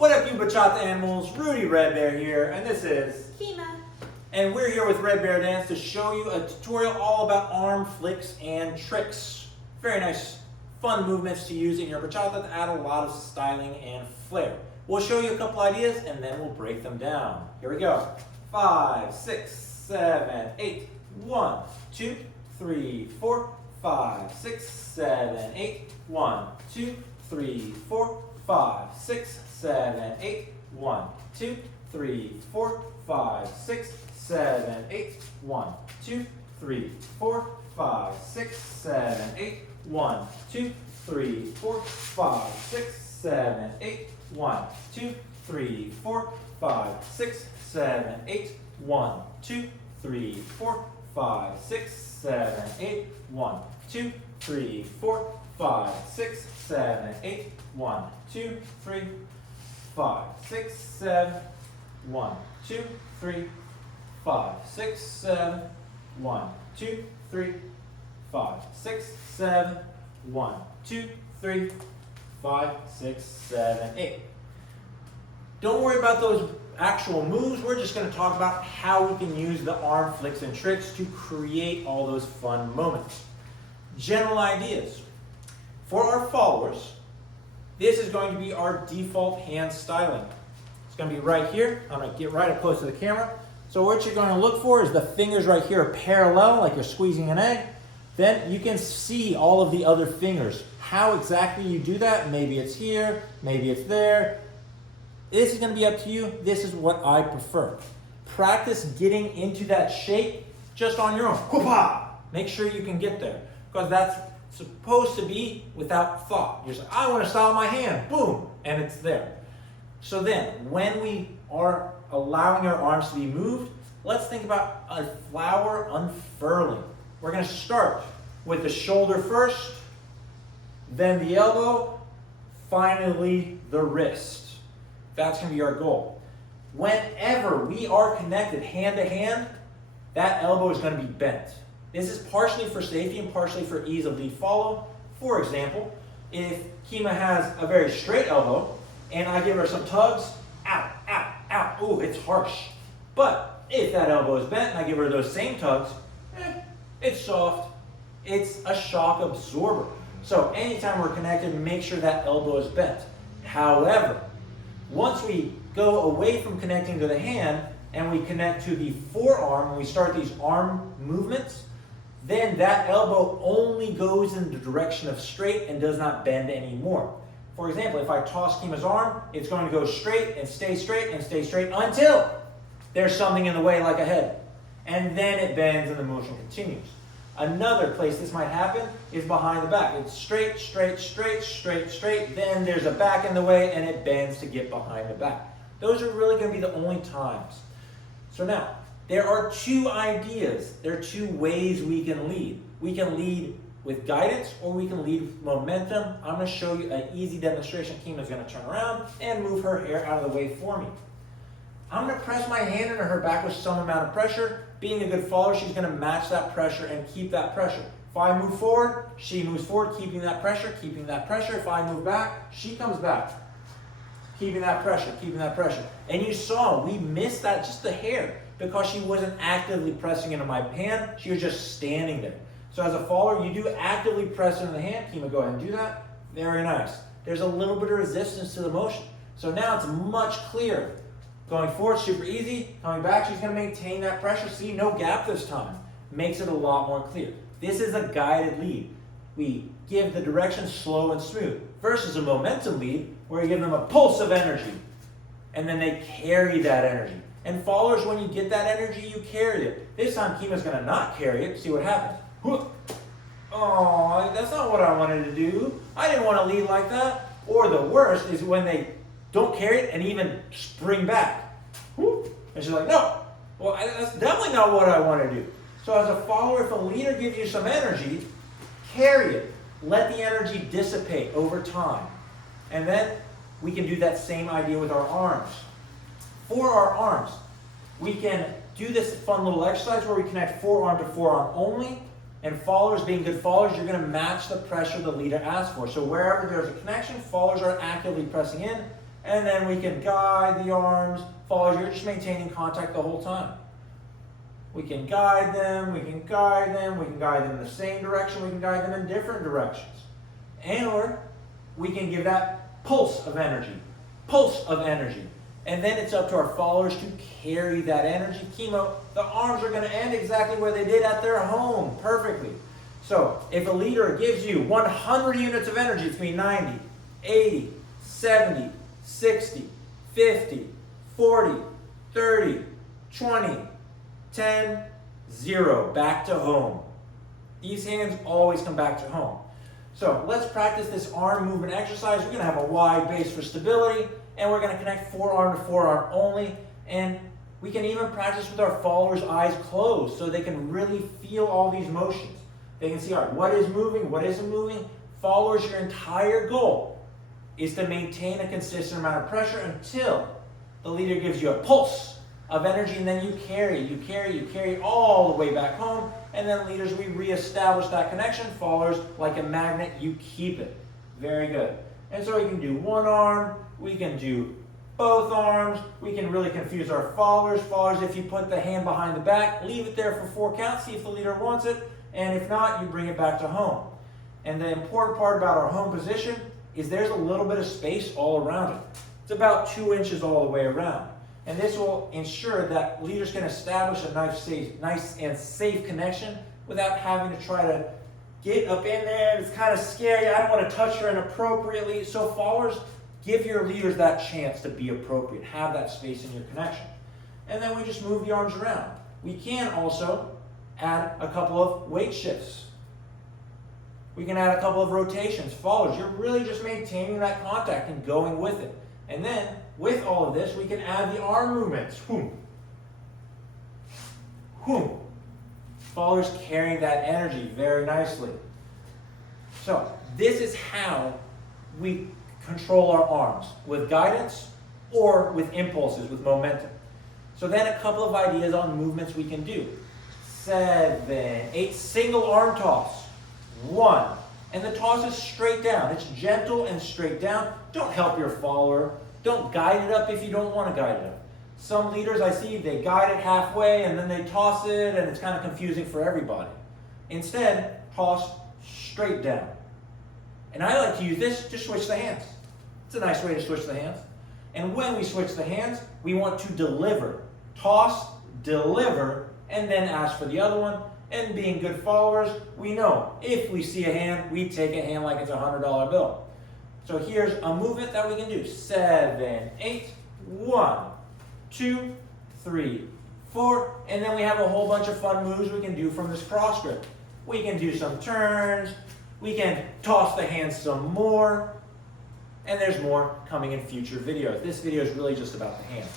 What up, you Bachata animals? Rudy Red Bear here, and this is Kima. And we're here with Red Bear Dance to show you a tutorial all about arm flicks and tricks. Very nice, fun movements to use in your bachata to add a lot of styling and flair. We'll show you a couple ideas and then we'll break them down. Here we go. 5, 6, 7, 8. 1, 2, 3, 4, 5, 6, 7, 8. 1, 2, 3, 4, 5, 6, 7, 8. 1, 2, 3, 4, 5, 6, 7, 8. 1, 2, 3, 4, 5, 6, 7, 8. 1, 2, 3, 4, 5, 6, 7, 8. 1, 2, 3, 4, 5, 6, 7, 8. 1, 2, 3, 4, 5, 6, 7, 8. 1, 2, 3, 4, 5, 6, 7, 8. 1, 2, 3, 5, 6, 7. 1, 2, 3, 5, 6, 7. 1, 2, 3, 5, 6, 7. 1, 2, 3, 5, 6, 7, 8. Don't worry about those actual moves. We're just going to talk about how we can use the arm flicks and tricks to create all those fun moments. General ideas. For our followers, this is going to be our default hand styling. It's going to be right here. I'm going to get right up close to the camera. So what you're going to look for is the fingers right here are parallel, like you're squeezing an egg. Then you can see all of the other fingers. How exactly you do that, maybe it's here, maybe it's there. This is going to be up to you. This is what I prefer. Practice getting into that shape just on your own. Whoop-ah! Make sure you can get there, because that's supposed to be without thought. You're saying, I want to style my hand, boom, and it's there. So then, when we are allowing our arms to be moved, let's think about a flower unfurling. We're going to start with the shoulder first, then the elbow, finally the wrist. That's going to be our goal. Whenever we are connected hand to hand, that elbow is going to be bent. This is partially for safety and partially for ease of lead follow. For example, if Kima has a very straight elbow and I give her some tugs, ow, ow, ow, ooh, it's harsh. But if that elbow is bent and I give her those same tugs, it's soft. It's a shock absorber. So anytime we're connected, make sure that elbow is bent. However, once we go away from connecting to the hand and we connect to the forearm and we start these arm movements, then that elbow only goes in the direction of straight and does not bend anymore. For example, if I toss Kima's arm, it's going to go straight and stay straight and stay straight until there's something in the way like a head. And then it bends and the motion continues. Another place this might happen is behind the back. It's straight, straight, straight, straight, straight. Then there's a back in the way and it bends to get behind the back. Those are really going to be the only times. So now, there are two ideas. There are two ways we can lead. We can lead with guidance or we can lead with momentum. I'm going to show you an easy demonstration. Kima's going to turn around and move her hair out of the way for me. I'm going to press my hand into her back with some amount of pressure. Being a good follower, she's going to match that pressure and keep that pressure. If I move forward, she moves forward, keeping that pressure, keeping that pressure. If I move back, she comes back. Keeping that pressure, keeping that pressure. And you saw, we missed that just a hair because she wasn't actively pressing into my hand. She was just standing there. So as a follower, you do actively press into the hand. Kima, go ahead and do that. Very nice. There's a little bit of resistance to the motion. So now it's much clearer. Going forward, super easy. Coming back, she's going to maintain that pressure. See, no gap this time. Makes it a lot more clear. This is a guided lead. We give the direction slow and smooth versus a momentum lead where you give them a pulse of energy and then they carry that energy. And followers, when you get that energy, you carry it. This time, Kima's going to not carry it. See what happens. Oh, that's not what I wanted to do. I didn't want to lead like that. Or the worst is when they don't carry it and even spring back. And she's like, no, well, that's definitely not what I want to do. So as a follower, if a leader gives you some energy, carry it. Let the energy dissipate over time. And then we can do that same idea with our arms. For our arms, we can do this fun little exercise where we connect forearm to forearm only. And followers, being good followers, you're going to match the pressure the leader asks for. So wherever there's a connection, followers are actively pressing in. And then we can guide the arms. Followers, you're just maintaining contact the whole time. We can guide them, we can guide them, we can guide them in the same direction, we can guide them in different directions. And we can give that pulse of energy. And then it's up to our followers to carry that energy. Chemo, the arms are going to end exactly where they did at their home, perfectly. So if a leader gives you 100 units of energy, it's going to be 90, 80, 70, 60, 50, 40, 30, 20, 10, 0, back to home. These hands always come back to home. So let's practice this arm movement exercise. We're going to have a wide base for stability, and we're going to connect forearm to forearm only. And we can even practice with our followers' eyes closed so they can really feel all these motions. They can see, all right, what is moving, what isn't moving. Followers, your entire goal is to maintain a consistent amount of pressure until the leader gives you a pulse of energy, and then you carry all the way back home. And then leaders, we reestablish that connection. Followers, like a magnet, you keep it. Very good. And so we can do one arm, we can do both arms, we can really confuse our followers. Followers, if you put the hand behind the back, leave it there for 4 counts, see if the leader wants it, and if not, you bring it back to home. And the important part about our home position is there's a little bit of space all around it. It's about 2 inches all the way around. And this will ensure that leaders can establish a nice and safe connection without having to try to get up in there. It's kind of scary. I don't want to touch her inappropriately. So followers, give your leaders that chance to be appropriate. Have that space in your connection. And then we just move the arms around. We can also add a couple of weight shifts. We can add a couple of rotations. Followers, you're really just maintaining that contact and going with it. And then, with all of this, we can add the arm movements. Followers carrying that energy very nicely. So, this is how we control our arms, with guidance or with impulses, with momentum. So then a couple of ideas on movements we can do. 7, 8, single arm toss. 1. And the toss is straight down. It's gentle and straight down. Don't help your follower. Don't guide it up if you don't want to guide it up. Some leaders I see, they guide it halfway and then they toss it, and it's kind of confusing for everybody. Instead, toss straight down. And I like to use this to switch the hands. It's a nice way to switch the hands. And when we switch the hands, we want to deliver. Toss, deliver, and then ask for the other one. And being good followers, we know if we see a hand, we take a hand like it's a $100 bill. So here's a movement that we can do. 7, 8, 1, 2, 3, 4. And then we have a whole bunch of fun moves we can do from this cross grip. We can do some turns. We can toss the hands some more. And there's more coming in future videos. This video is really just about the hands.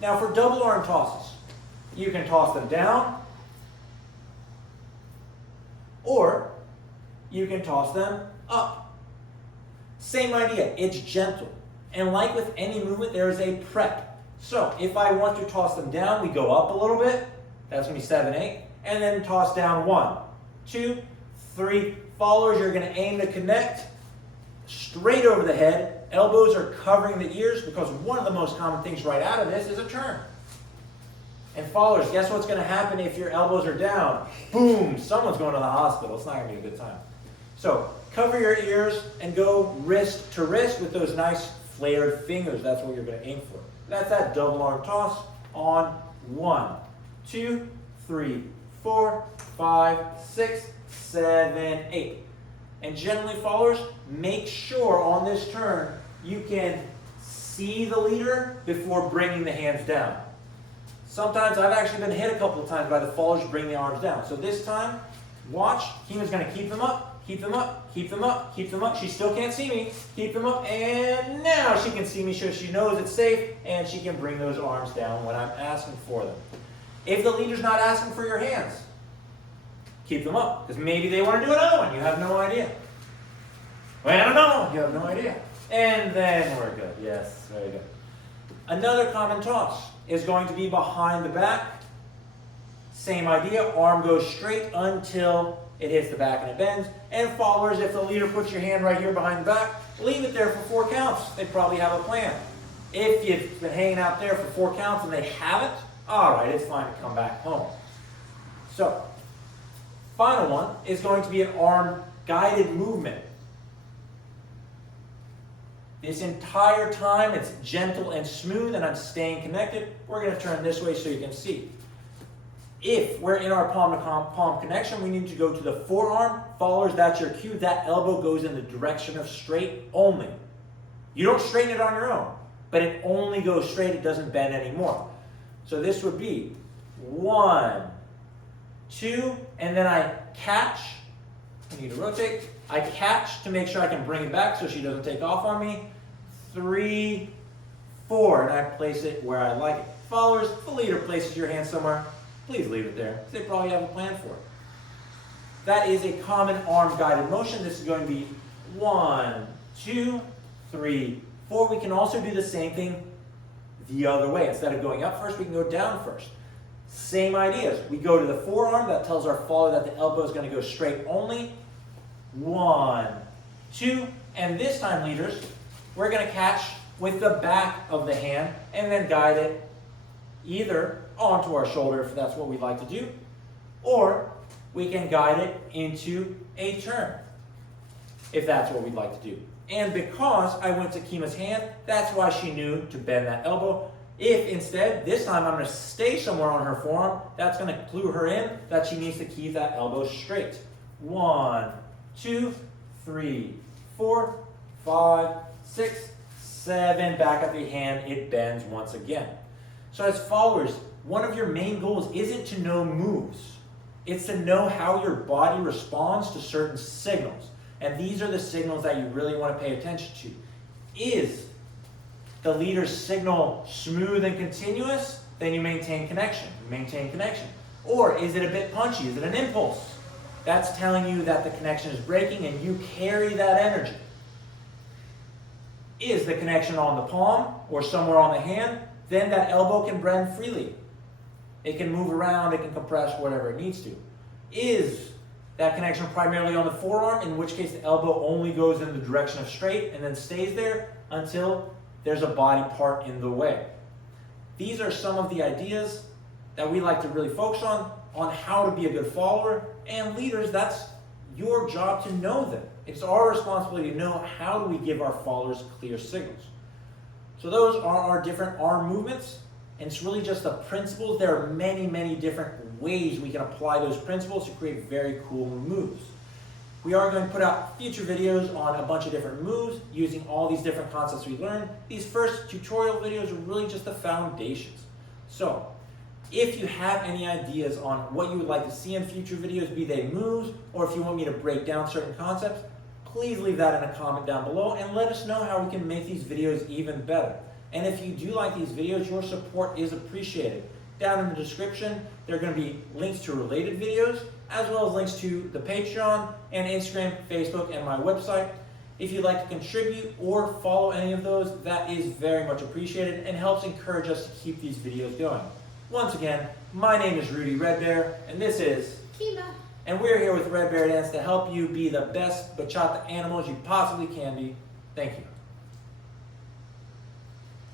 Now for double arm tosses, you can toss them down, or you can toss them up. Same idea, it's gentle. And like with any movement, there is a prep. So if I want to toss them down, we go up a little bit. That's going to be 7, 8. And then toss down 1, 2, 3. Followers, you're going to aim to connect straight over the head. Elbows are covering the ears, because one of the most common things right out of this is a turn. And followers, guess what's going to happen if your elbows are down? Boom! Someone's going to the hospital. It's not going to be a good time. So cover your ears and go wrist to wrist with those nice flared fingers. That's what you're going to aim for. That's that double arm toss on 1, 2, 3, 4, 5, 6, 7, 8. And generally, followers, make sure on this turn you can see the leader before bringing the hands down. Sometimes I've actually been hit a couple of times by the followers bring the arms down. So this time, watch. Kima's going to keep them up, keep them up, keep them up, keep them up. She still can't see me. Keep them up, and now she can see me, so she knows it's safe, and she can bring those arms down when I'm asking for them. If the leader's not asking for your hands, keep them up, because maybe they want to do another one. You have no idea. Well, I don't know. You have no idea. And then we're good. Yes, very good. Another common toss is going to be behind the back. Same idea. Arm goes straight until it hits the back and it bends. And followers, if the leader puts your hand right here behind the back, leave it there for 4 counts. They probably have a plan. If you've been hanging out there for 4 counts and they haven't, all right, it's fine to come back home. So, final one is going to be an arm guided movement. This entire time it's gentle and smooth and I'm staying connected. We're going to turn this way so you can see. If we're in our palm to palm connection, we need to go to the forearm. Followers, that's your cue. That elbow goes in the direction of straight only. You don't straighten it on your own, but it only goes straight. It doesn't bend anymore. So this would be 1, 2, and then I catch. I need to rotate. I catch to make sure I can bring it back so she doesn't take off on me. 3, 4, and I place it where I like it. Followers, if the leader places your hand somewhere, please leave it there. They probably have a plan for it. That is a common arm guided motion. This is going to be 1, 2, 3, 4. We can also do the same thing the other way. Instead of going up first, we can go down first. Same ideas. We go to the forearm. That tells our follower that the elbow is going to go straight only. 1, 2, and this time, leaders, we're going to catch with the back of the hand and then guide it either onto our shoulder if that's what we'd like to do, or we can guide it into a turn if that's what we'd like to do. And because I went to Kima's hand, that's why she knew to bend that elbow. If instead, this time I'm going to stay somewhere on her forearm, that's going to clue her in that she needs to keep that elbow straight. 1, 2, 3, 4, 5, 6, 7. Back up your hand, it bends once again. So as followers, one of your main goals isn't to know moves. It's to know how your body responds to certain signals. And these are the signals that you really want to pay attention to. Is the leader's signal smooth and continuous? Then you maintain connection. Or is it a bit punchy? Is it an impulse? That's telling you that the connection is breaking and you carry that energy. Is the connection on the palm or somewhere on the hand? Then that elbow can bend freely. It can move around, it can compress, whatever it needs to. Is that connection primarily on the forearm, in which case the elbow only goes in the direction of straight and then stays there until there's a body part in the way. These are some of the ideas that we like to really focus on how to be a good follower. And leaders, that's your job to know them. It's our responsibility to know how do we give our followers clear signals. So those are our different arm movements, and it's really just the principles. There are many, many different ways we can apply those principles to create very cool moves. We are going to put out future videos on a bunch of different moves using all these different concepts we learned. These first tutorial videos are really just the foundations. So if you have any ideas on what you would like to see in future videos, be they moves, or if you want me to break down certain concepts, please leave that in a comment down below and let us know how we can make these videos even better. And if you do like these videos, your support is appreciated. Down in the description, there are going to be links to related videos, as well as links to the Patreon and Instagram, Facebook, and my website. If you'd like to contribute or follow any of those, that is very much appreciated and helps encourage us to keep these videos going. Once again, my name is Rudy Red Bear, and this is Kima. And we're here with Red Bear Dance to help you be the best bachata animals you possibly can be. Thank you.